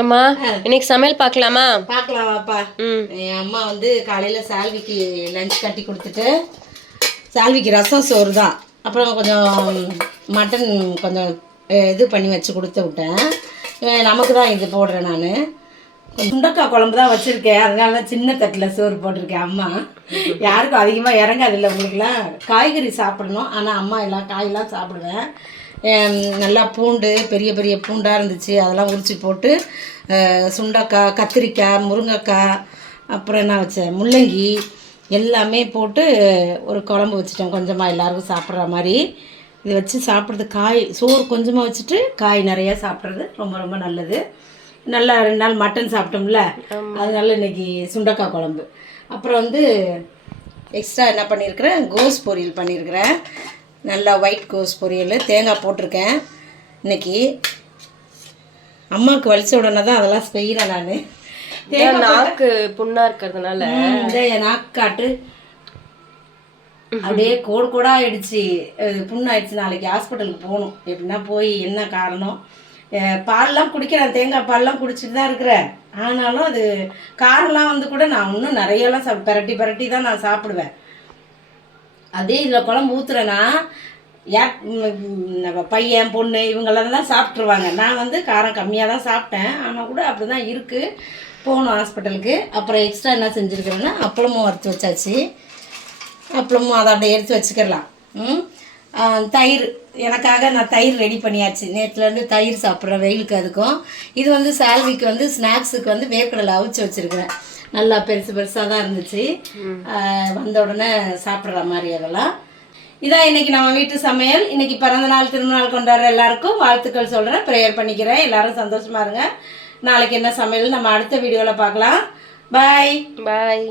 அம்மா இன்னைக்கு சமையல் பார்க்கலாமா? பார்க்கலாமாப்பா. என் அம்மா வந்து காலையில் சால்விக்கு லஞ்ச் கட்டி கொடுத்துட்டு, சால்விக்கு ரசம் சோறு தான், அப்புறம் கொஞ்சம் மட்டன் கொஞ்சம் இது பண்ணி வச்சு கொடுத்து விட்டேன். நமக்கு தான் இது போடுறேன் நான். சுண்டக்காய் குழம்பு தான் வச்சுருக்கேன், அதனால தான் சின்ன தட்டில் சோறு போட்டிருக்கேன். அம்மா யாருக்கும் அதிகமாக இறங்காதில்ல உங்களுக்குலாம். காய்கறி சாப்பிடணும், ஆனால் அம்மா எல்லாம் காயெல்லாம் சாப்பிடுவேன். நல்லா பூண்டு பெரிய பெரிய பூண்டாக இருந்துச்சு, அதெல்லாம் உரித்து போட்டு சுண்டக்காய், கத்திரிக்காய், முருங்கைக்காய், அப்புறம் என்ன வச்சேன், முள்ளங்கி எல்லாமே போட்டு ஒரு குழம்பு வச்சுட்டேன். கொஞ்சமாக எல்லாருக்கும் சாப்பிட்ற மாதிரி இது வச்சு சாப்பிட்றது. காய் சோறு கொஞ்சமாக வச்சுட்டு காய் நிறையா சாப்பிட்றது ரொம்ப ரொம்ப நல்லது. நல்லா 2 நாள் மட்டன் சாப்பிட்டோம்ல, அதனால இன்றைக்கி சுண்டக்காய் குழம்பு. அப்புறம் வந்து எக்ஸ்ட்ரா என்ன பண்ணியிருக்கிறேன், கோஸ் பொரியல் பண்ணியிருக்கிறேன். நல்லா ஒயிட் கோஸ் பொரியல், தேங்காய் போட்டிருக்கேன். இன்றைக்கி அம்மாவுக்கு வலிச்ச உடனே தான் அதெல்லாம் செய்கிறேன் நான். நாக்கு புண்ணாக இருக்கிறதுனால இந்த நாக்கு காட்டு அப்படியே கோடு கோடாக ஆகிடுச்சு, புண்ணாயிடுச்சு. நாளைக்கு ஹாஸ்பிட்டலுக்கு போகணும். எப்படின்னா போய் என்ன காரணம், பால்லாம் குடிக்கிறேன், தேங்காய் பால்லாம் குடிச்சிட்டு தான் இருக்கிறேன். ஆனாலும் அது காரெல்லாம் வந்து கூட நான் இன்னும் நிறையெல்லாம் பரட்டி பரட்டி தான் நான் சாப்பிடுவேன். அதே இதில் குழம்பு ஊற்றுறேன்னா பையன் பொண்ணு இவங்களெல்லாம் தான் சாப்பிட்ருவாங்க. நான் வந்து காரம் கம்மியாக தான் சாப்பிட்டேன், ஆனால் கூட அப்படி தான் இருக்குது. போகணும் ஹாஸ்பிட்டலுக்கு. அப்புறம் எக்ஸ்ட்ரா என்ன செஞ்சுருக்கிறேன்னா அப்பளமும் வறுத்து வச்சாச்சு. அப்பளமும் அதை அப்படியே எடுத்து வச்சுக்கலாம். தயிர் எனக்காக நான் தயிர் ரெடி பண்ணியாச்சு. நேற்றுலேருந்து தயிர் சாப்பிட்றேன் வெயிலுக்கு. அதுக்கும் இது வந்து சால்விக்கு வந்து ஸ்நாக்ஸுக்கு வந்து வேர்க்கடலை அவிச்சு வச்சுருக்கிறேன். நல்லா பெருசு பெருசாக தான் இருந்துச்சு, வந்த உடனே சாப்பிட்ற மாதிரி. அதெல்லாம் இதான் இன்றைக்கி நம்ம வீட்டு சமையல். இன்றைக்கி பிறந்தநாள் திருநாள் கொண்டாடுற எல்லாருக்கும் வாழ்த்துக்கள் சொல்கிறேன், ப்ரேயர் பண்ணிக்கிறேன். எல்லோரும் சந்தோஷமாக இருங்க. நாளைக்கு என்ன சமையல் நம்ம அடுத்த வீடியோவில் பார்க்கலாம். பாய் பாய்.